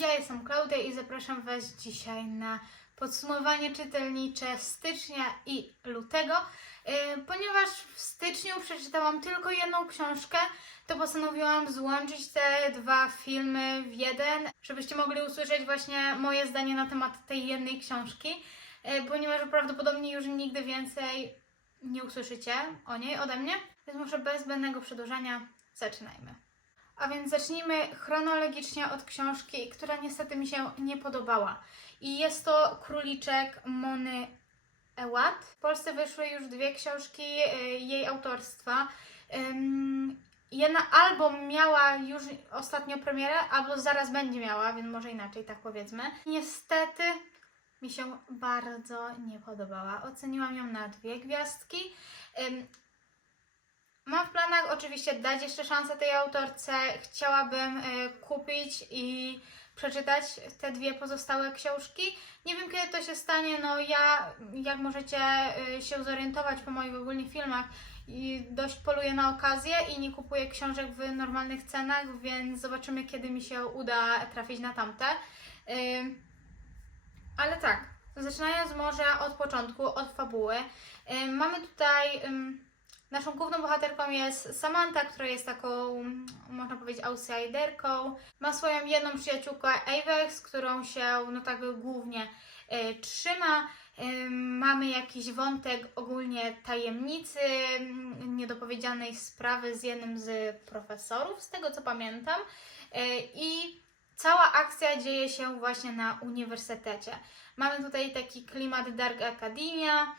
ja jestem Klaudia i zapraszam Was dzisiaj na podsumowanie czytelnicze stycznia i lutego. E, Ponieważ w styczniu przeczytałam tylko jedną książkę, to postanowiłam złączyć te dwa filmy w jeden, żebyście mogli usłyszeć właśnie moje zdanie na temat tej jednej książki, e, ponieważ prawdopodobnie już nigdy więcej nie usłyszycie o niej ode mnie, więc może bez zbędnego przedłużania zaczynajmy. A więc zacznijmy chronologicznie od książki, która niestety mi się nie podobała. I jest to Króliczek Mony Ewat. W Polsce wyszły już dwie książki y, jej autorstwa. Jedna albo miała już ostatnio premierę, albo zaraz będzie miała, więc może inaczej, tak powiedzmy. Niestety mi się bardzo nie podobała. Oceniłam ją na dwie gwiazdki. Mam w planach oczywiście dać jeszcze szansę tej autorce. Chciałabym y, kupić i przeczytać te dwie pozostałe książki. Nie wiem kiedy to się stanie, no ja, jak możecie y, się zorientować po moich ogólnych filmach, dość poluję na okazję i nie kupuję książek w normalnych cenach, więc zobaczymy kiedy mi się uda trafić na tamte. Ym, ale tak, zaczynając może od początku, od fabuły. Mamy tutaj naszą główną bohaterką jest Samantha, która jest taką, mm, można powiedzieć, outsiderką. Ma swoją jedną przyjaciółkę Ava, z którą się no tak głównie y, trzyma. Ym, Mamy jakiś wątek ogólnie tajemnicy, ym, niedopowiedzianej sprawy z jednym z profesorów, z tego co pamiętam. Y, I cała akcja dzieje się właśnie na uniwersytecie. Mamy tutaj taki klimat Dark Academia,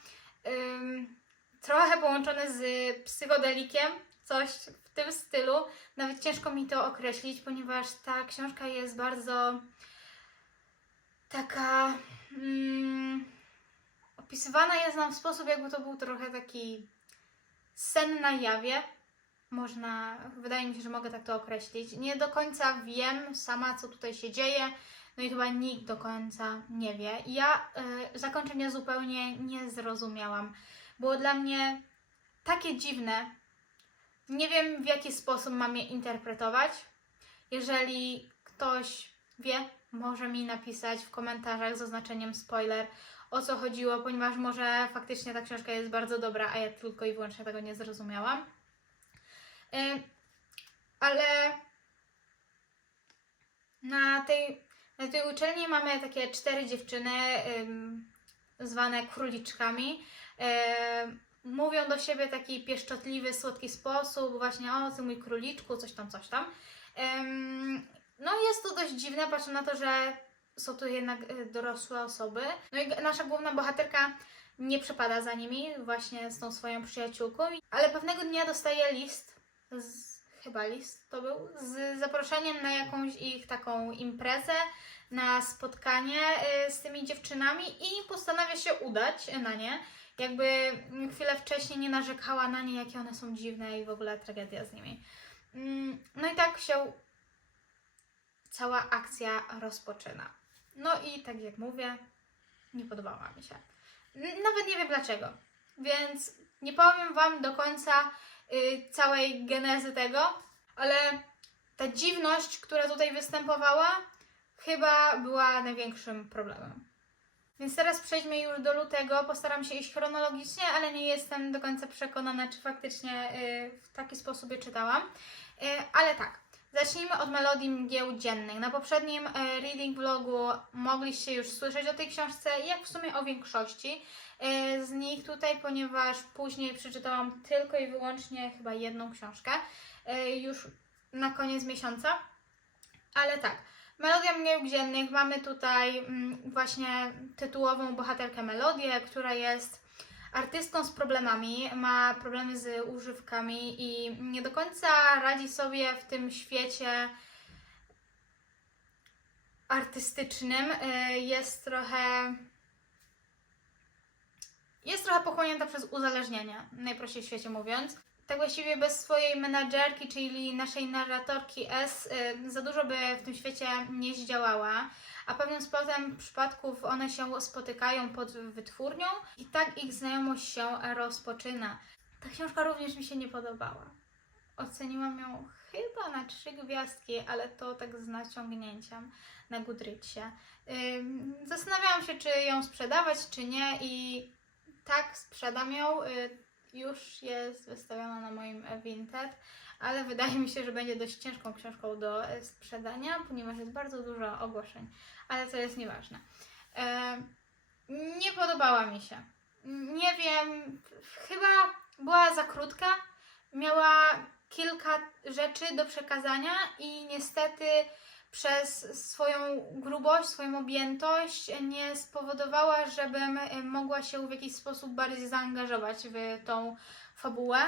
trochę połączony z psychodelikiem, coś w tym stylu. Nawet ciężko mi to określić, ponieważ ta książka jest bardzo taka. Mm, opisywana jest nam w sposób, jakby to był trochę taki sen na jawie. Można, wydaje mi się, że mogę tak to określić. Nie do końca wiem sama, co tutaj się dzieje. No i chyba nikt do końca nie wie. Ja y, zakończenia zupełnie nie zrozumiałam. Było dla mnie takie dziwne. Nie wiem, w jaki sposób mam je interpretować. Jeżeli ktoś wie, może mi napisać w komentarzach z oznaczeniem spoiler, o co chodziło, ponieważ może faktycznie ta książka jest bardzo dobra, a ja tylko i wyłącznie tego nie zrozumiałam. Ale na tej, na tej uczelni mamy takie cztery dziewczyny zwane króliczkami. Mówią do siebie taki pieszczotliwy, słodki sposób, właśnie o ty mój króliczku, coś tam, coś tam. No jest to dość dziwne, patrzę na to, że są to jednak y, dorosłe osoby. No i nasza główna bohaterka nie przepada za nimi, właśnie z tą swoją przyjaciółką, ale pewnego dnia dostaje list, z, chyba list to był, z zaproszeniem na jakąś ich taką imprezę, na spotkanie y, z tymi dziewczynami i postanawia się udać na nie. Jakby chwilę wcześniej nie narzekała na nie, jakie one są dziwne i w ogóle tragedia z nimi. Mm, No i tak się cała akcja rozpoczyna. No i tak jak mówię, nie podobała mi się. Nawet nie wiem dlaczego. Więc nie powiem Wam do końca y, całej genezy tego, ale ta dziwność, która tutaj występowała, chyba była największym problemem. Więc teraz przejdźmy już do lutego. Postaram się iść chronologicznie, ale nie jestem do końca przekonana, czy faktycznie y, w taki sposób je czytałam. Y, ale tak, zacznijmy od melodii mgieł dziennych. Na poprzednim y, reading vlogu mogliście już słyszeć o tej książce, jak w sumie o większości z nich tutaj, ponieważ później przeczytałam tylko i wyłącznie chyba jedną książkę, już na koniec miesiąca. Ale tak, Melodia Mgieł Dziennych mamy tutaj mm, właśnie tytułową bohaterkę Melodię, która jest artystką z problemami, ma problemy z używkami i nie do końca radzi sobie w tym świecie artystycznym. Y, Jest trochę jest trochę pochłonięta przez uzależnienie, najprościej w świecie mówiąc. Tak właściwie bez swojej menadżerki, czyli naszej narratorki S, y, za dużo by w tym świecie nie zdziałała. A pewnym splotem przypadków one się spotykają pod wytwórnią i tak ich znajomość się rozpoczyna. Ta książka również mi się nie podobała. oceniłam ją chyba na trzy gwiazdki, ale to tak z naciągnięciem na Goodreadsie. Zastanawiałam się, czy ją sprzedawać, czy nie i tak, sprzedam ją. Już jest wystawiona na moim Vinted, ale wydaje mi się, że będzie dość ciężką książką do e, sprzedania, ponieważ jest bardzo dużo ogłoszeń, ale to jest nieważne. Ym, Nie podobała mi się. Nie wiem, chyba była za krótka. Miała kilka rzeczy do przekazania i niestety przez swoją grubość, swoją objętość nie spowodowała, żebym e, mogła się w jakiś sposób bardziej zaangażować w tą fabułę.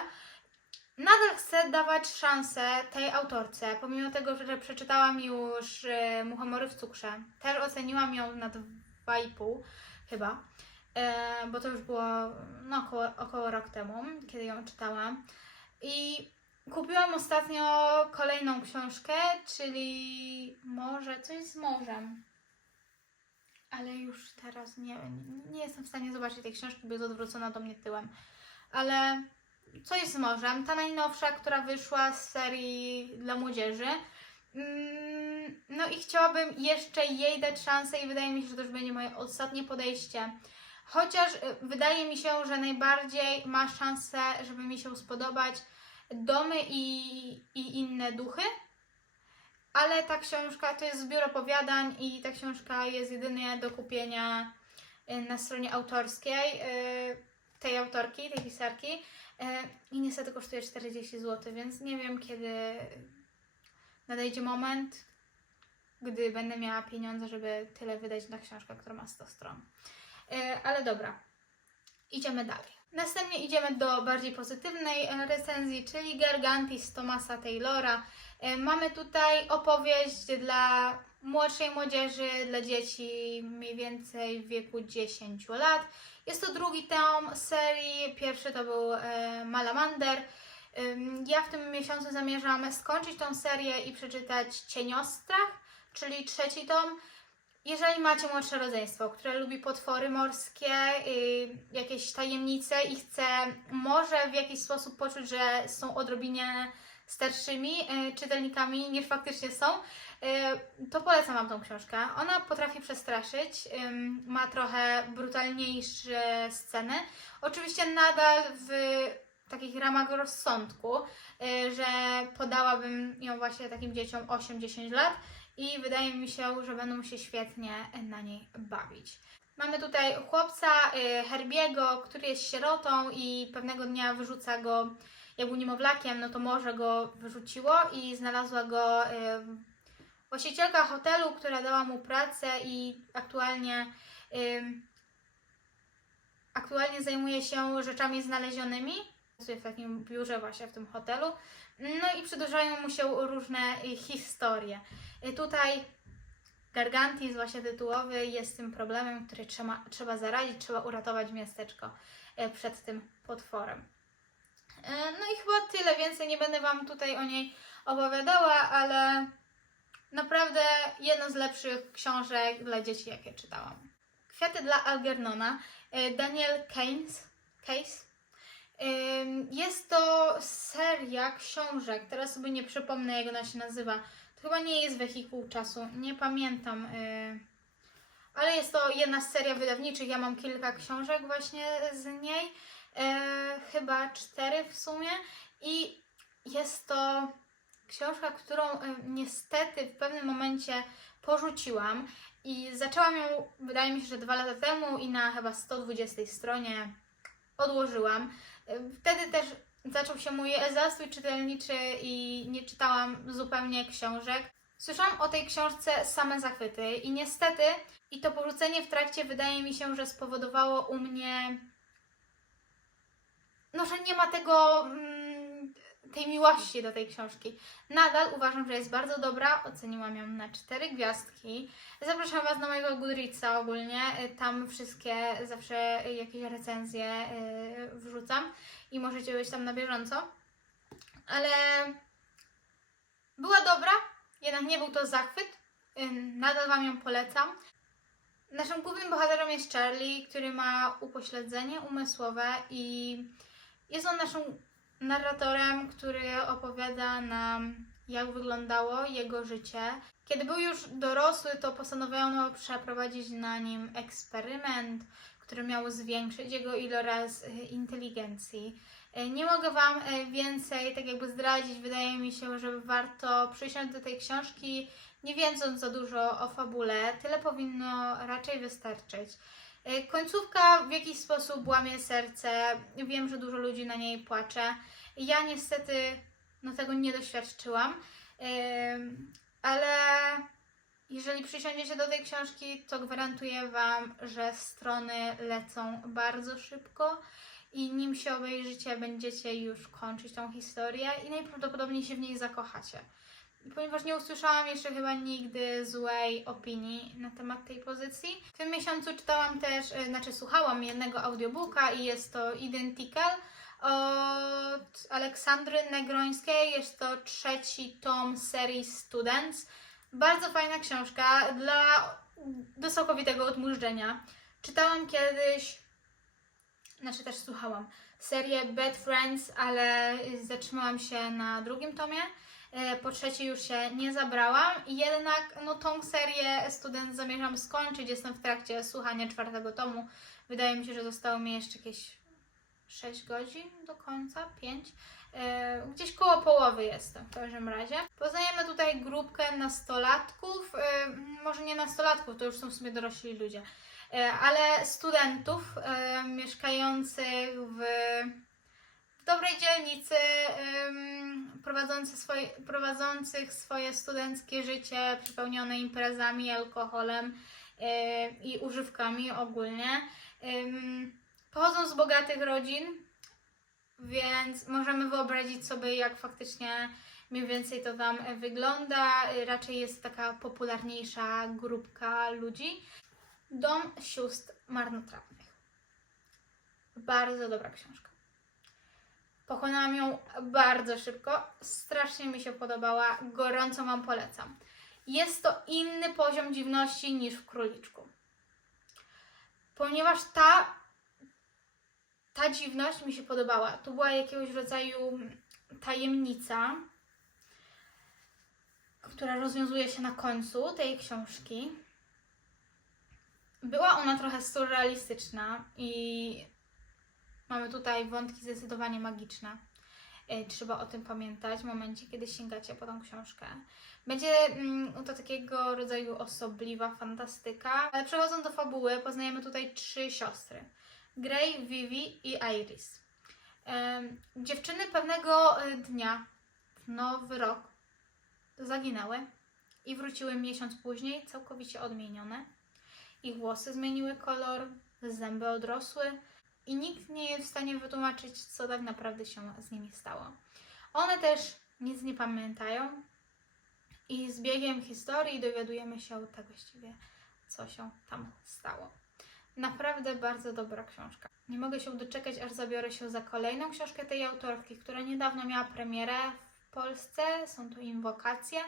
Nadal chcę dawać szansę tej autorce, pomimo tego, że przeczytałam już e, Muchomory w cukrze. Też oceniłam ją na 2,5 chyba, e, bo to już było no, około, około rok temu, kiedy ją czytałam. I kupiłam ostatnio kolejną książkę, czyli może coś z morzem. Ale już teraz nie, nie jestem w stanie zobaczyć tej książki, bo jest odwrócona do mnie tyłem. Ale coś z morzem. Ta najnowsza, która wyszła z serii dla młodzieży. Mm, No i chciałabym jeszcze jej dać szansę i wydaje mi się, że to już będzie moje ostatnie podejście. Chociaż y, wydaje mi się, że najbardziej ma szansę, żeby mi się spodobać Domy i, i inne duchy. Ale ta książka to jest zbiór opowiadań i ta książka jest jedynie do kupienia y, na stronie autorskiej y, tej autorki, tej pisarki. Y, I niestety kosztuje 40 zł, więc nie wiem kiedy nadejdzie moment, gdy będę miała pieniądze, żeby tyle wydać na książkę, która ma 100 stron. Ale dobra, idziemy dalej. Następnie idziemy do bardziej pozytywnej e, recenzji, czyli Gargantis Thomasa Taylora. E, Mamy tutaj opowieść dla młodszej młodzieży, dla dzieci mniej więcej w wieku 10 lat. Jest to drugi tom serii, pierwszy to był e, Malamander. Ja w tym miesiącu zamierzam skończyć tą serię i przeczytać Cieniostrach, czyli trzeci tom. Jeżeli macie młodsze rodzeństwo, które lubi potwory morskie, y, jakieś tajemnice i chce może w jakiś sposób poczuć, że są odrobinie starszymi y, czytelnikami niż faktycznie są, y, to polecam Wam tą książkę. Ona potrafi przestraszyć, ym, ma trochę brutalniejsze sceny. Oczywiście nadal w takich ramach rozsądku, y, że podałabym ją właśnie takim dzieciom 8-10 lat i wydaje mi się, że będą się świetnie na niej bawić. Mamy tutaj chłopca y, Herbiego, który jest sierotą i pewnego dnia wyrzuca go, jak był niemowlakiem, no to morze go wyrzuciło i znalazła go y, właścicielka hotelu, która dała mu pracę i aktualnie y, aktualnie zajmuje się rzeczami znalezionymi. Pracuje w takim biurze właśnie w tym hotelu. No i przedłużają mu się różne historie. Tutaj Gargantis, właśnie tytułowy, jest tym problemem, który trzeba, trzeba zaradzić, trzeba uratować miasteczko y, przed tym potworem. Y, No i chyba tyle, więcej nie będę Wam tutaj o niej opowiadała, ale naprawdę jedna z lepszych książek dla dzieci, jakie czytałam. Kwiaty dla Algernona, y, Daniel Keynes, Case. Jest to seria książek, teraz sobie nie przypomnę jak ona się nazywa. To chyba nie jest wehikuł czasu, nie pamiętam. y, Ale jest to jedna z serii wydawniczych, ja mam kilka książek właśnie z niej. y, Chyba cztery w sumie. I jest to książka, którą y, niestety w pewnym momencie porzuciłam. I zaczęłam ją, wydaje mi się, że dwa lata temu i na chyba 120 stronie odłożyłam. Wtedy też zaczął się mój zastój czytelniczy i nie czytałam zupełnie książek. Słyszałam o tej książce same zachwyty i niestety i to porzucenie w trakcie wydaje mi się, że spowodowało u mnie no, że nie ma tego mm, tej miłości do tej książki. Nadal uważam, że jest bardzo dobra. Oceniłam ją na cztery gwiazdki. Zapraszam Was na mojego Goodreadsa ogólnie. Tam wszystkie zawsze jakieś recenzje y, wrzucam i możecie być tam na bieżąco. Ale była dobra, jednak nie był to zachwyt. Y, Nadal Wam ją polecam. Naszym głównym bohaterem jest Charlie, który ma upośledzenie umysłowe i jest on naszą narratorem, który opowiada nam, jak wyglądało jego życie. Kiedy był już dorosły, to postanowiono przeprowadzić na nim eksperyment, który miał zwiększyć jego iloraz e, inteligencji. E, Nie mogę Wam e, więcej tak jakby zdradzić. Wydaje mi się, że warto przysiąść do tej książki, nie wiedząc za dużo o fabule. Tyle powinno raczej wystarczyć. E, Końcówka w jakiś sposób łamie serce. Wiem, że dużo ludzi na niej płacze. Ja niestety no, tego nie doświadczyłam, Em, ale jeżeli przysiądziecie do tej książki, to gwarantuję Wam, że strony lecą bardzo szybko i nim się obejrzycie, będziecie już kończyć tą historię i najprawdopodobniej się w niej zakochacie. Ponieważ nie usłyszałam jeszcze chyba nigdy złej opinii na temat tej pozycji. W tym miesiącu czytałam też, e, znaczy słuchałam jednego audiobooka i jest to Identical od Aleksandry Negrońskiej. Jest to trzeci tom serii Students. Bardzo fajna książka dla do całkowitego. Czytałam kiedyś, znaczy też słuchałam, serię Bad Friends, ale zatrzymałam się na drugim tomie. E, Po trzeciej już się nie zabrałam, jednak no, tą serię student zamierzam skończyć. Jestem w trakcie słuchania czwartego tomu. Wydaje mi się, że zostało mi jeszcze jakieś 6 godzin do końca, 5. E, Gdzieś koło połowy jestem w każdym razie. Poznajemy tutaj grupkę nastolatków, e, może nie nastolatków, to już są w sumie dorośli ludzie, ale studentów mieszkających w, dobrej dzielnicy, prowadzący swoje, prowadzących swoje studenckie życie przepełnione imprezami, alkoholem e, i używkami ogólnie. Pochodzą z bogatych rodzin, więc możemy wyobrazić sobie, jak faktycznie mniej więcej to tam wygląda. Raczej jest taka popularniejsza grupka ludzi. Dom sióstr marnotrawnych. Bardzo dobra książka. Pokonałam ją bardzo szybko. Strasznie mi się podobała. Gorąco Wam polecam. Jest to inny poziom dziwności niż w Króliczku. Ponieważ ta ta dziwność mi się podobała. To była jakiegoś rodzaju tajemnica, która rozwiązuje się na końcu tej książki. Była ona trochę surrealistyczna i mamy tutaj wątki zdecydowanie magiczne. E, Trzeba o tym pamiętać w momencie, kiedy sięgacie po tą książkę. Będzie mm, to takiego rodzaju osobliwa fantastyka, ale przechodząc do fabuły, poznajemy tutaj trzy siostry. Grey, Vivi i Iris. Em, dziewczyny pewnego e, dnia, w nowy rok, zaginęły i wróciły miesiąc później, całkowicie odmienione. Ich włosy zmieniły kolor, zęby odrosły i nikt nie jest w stanie wytłumaczyć, co tak naprawdę się z nimi stało. One też nic nie pamiętają i z biegiem historii dowiadujemy się tak właściwie, co się tam stało. Naprawdę bardzo dobra książka. Nie mogę się doczekać, aż zabiorę się za kolejną książkę tej autorki, która niedawno miała premierę w Polsce. Są to Inwokacje.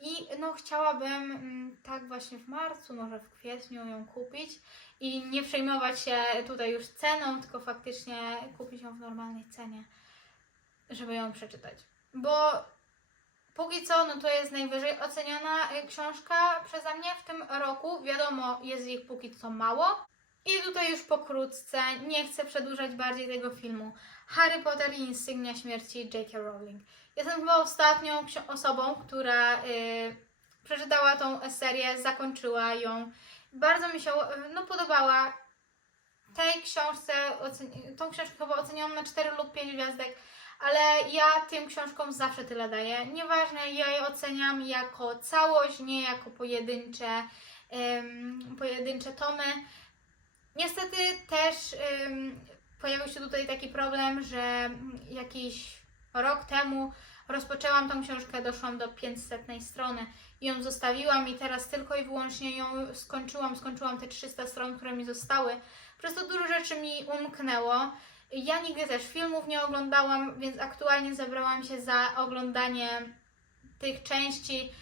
I no chciałabym mm, tak właśnie w marcu, może w kwietniu ją kupić i nie przejmować się tutaj już ceną, tylko faktycznie kupić ją w normalnej cenie, żeby ją przeczytać. Bo póki co, no to jest najwyżej oceniana książka przeze mnie w tym roku. Wiadomo, jest ich póki co mało. I tutaj już pokrótce, nie chcę przedłużać bardziej tego filmu. Harry Potter i Insygnia Śmierci J.K. Rowling. Jestem chyba ostatnią osobą, która y, przeczytała tą serię, zakończyła ją. Bardzo mi się y, no, podobała. Tej książce, tą książkę chyba oceniłam na 4 lub 5 gwiazdek, ale ja tym książkom zawsze tyle daję. Nieważne, ja je oceniam jako całość, nie jako pojedyncze, ym, pojedyncze tomy. Niestety też ym, pojawił się tutaj taki problem, że jakiś rok temu rozpoczęłam tą książkę, doszłam do 500 strony i ją zostawiłam i teraz tylko i wyłącznie ją skończyłam, skończyłam te 300 stron, które mi zostały. Przez to dużo rzeczy mi umknęło. Ja nigdy też filmów nie oglądałam, więc aktualnie zabrałam się za oglądanie tych części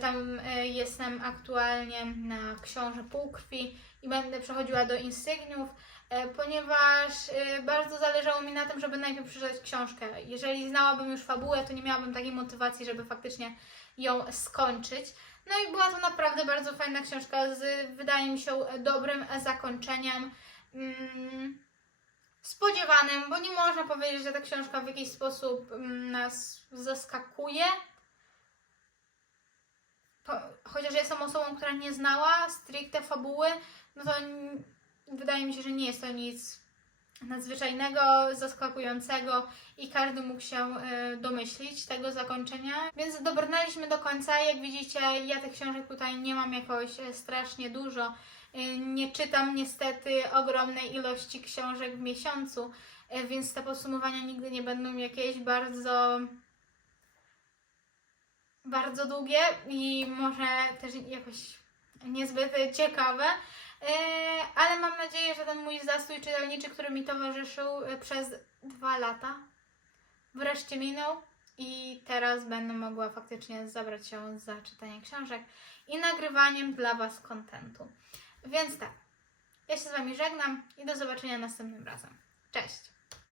Tam e, jestem aktualnie na książę półkrwi i będę przechodziła do insygniów, e, ponieważ e, bardzo zależało mi na tym, żeby najpierw przeczytać książkę. Jeżeli znałabym już fabułę, to nie miałabym takiej motywacji, żeby faktycznie ją skończyć. No i była to naprawdę bardzo fajna książka z, wydaje mi się, dobrym zakończeniem. Mm, spodziewanym, bo nie można powiedzieć, że ta książka w jakiś sposób mm, nas zaskakuje. Po, chociaż jestem osobą, która nie znała stricte fabuły, no to wydaje mi się, że nie jest to nic nadzwyczajnego, zaskakującego i każdy mógł się e, domyślić tego zakończenia. Więc dobrnęliśmy do końca. Jak widzicie, ja tych książek tutaj nie mam jakoś e, strasznie dużo. E, Nie czytam niestety ogromnej ilości książek w miesiącu, e, więc te podsumowania nigdy nie będą jakieś bardzo bardzo długie i może też jakoś niezbyt ciekawe. E, Ale mam nadzieję, że ten mój zastój czytelniczy, który mi towarzyszył e, przez dwa lata, wreszcie minął i teraz będę mogła faktycznie zabrać się za czytanie książek i nagrywaniem dla Was kontentu. Więc tak, ja się z Wami żegnam i do zobaczenia następnym razem. Cześć!